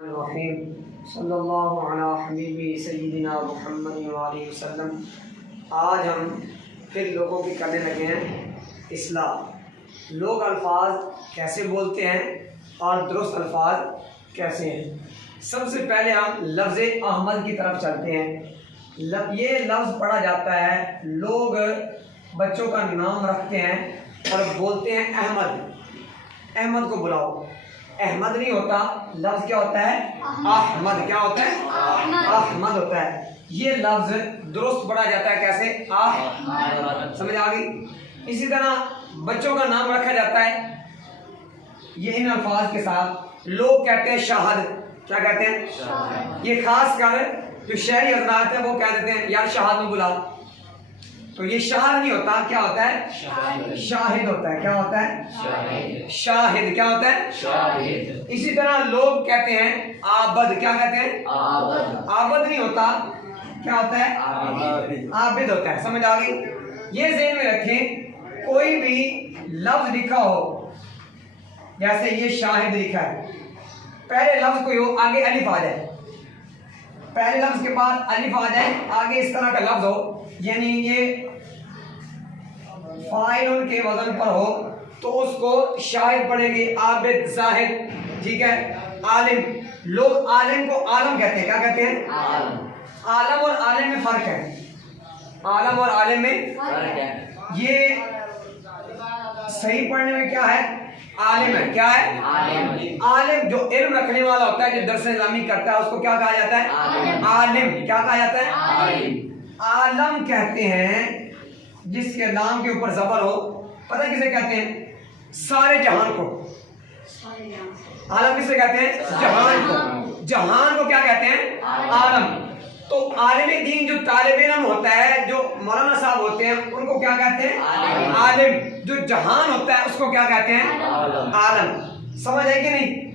रहीम सल्लल्लाहु अला हबीबी सय्यिदिना मुहम्मद व आलिहि वसल्लम। आज हम फिर लोगों की करने लगे हैं इस्लाह। लोग अल्फाज कैसे बोलते हैं और दुरुस्त अल्फाज कैसे हैं। सबसे पहले हम लफ्ज़ अहमद की तरफ चलते हैं। ये लफ्ज़ पढ़ा जाता है, लोग बच्चों का नाम रखते हैं और बोलते हैं अहमद। अहमद को बुलाओ, अहमद नहीं होता, लफ्ज़ क्या होता है? अहमद। क्या होता है? अहमद होता है। ये लफ्ज़ दुरुस्त पढ़ा जाता है कैसे? समझ आ गई। इसी तरह बच्चों का नाम रखा जाता है ये इन अल्फाज के साथ। लोग कहते हैं शाहद। क्या कहते हैं? ये खास कर जो शहरी हजरात हैं वो कह देते हैं यार शाहद में बुला, तो ये शाहद नहीं होता। क्या होता है? शाहिद होता है। क्या होता है? शाहिद। क्या होता है? शाहिद। इसी तरह लोग कहते हैं आबद। क्या कहते हैं? आबद नहीं होता। क्या होता है? आबिद होता है। समझ आ गई। ये ज़हन में रखें, कोई भी लफ्ज लिखा हो, जैसे ये शाहिद लिखा है, पहले लफ्ज कोई हो, आगे अलिफ आ जाए, पहले लफ्ज के बाद अलिफ आ जाए, आगे इस तरह का लफ्ज हो, यानी ये फाइल के वजन पर हो, तो उसको शाहिद पढ़ेंगे। आबिद, जाहिद, ठीक है। आलिम, लोग आलिम को आलम कहते हैं। क्या कहते हैं? आलम और आलिम में फर्क है। आलम और आलिम में फर्क है। ये सही पढ़ने में क्या है? आलिम है। क्या है? आलिम जो इल्म रखने वाला होता है, जो दर्स इस्लामी करता है, उसको क्या कहा जाता है? आलिम। क्या कहा जाता है? आलम कहते हैं जिसके नाम के ऊपर जबर हो। पता किसे कहते हैं? सारे जहान को। आलम किसे कहते हैं? जहान को। जहान को क्या कहते हैं? आलम। तो आलिम दीन जो तालिब इल्म होता है, जो मौलाना साहब होते हैं, उनको क्या कहते हैं? आलिम। जो जहान होता है उसको क्या कहते हैं? आलम। समझ है कि नहीं?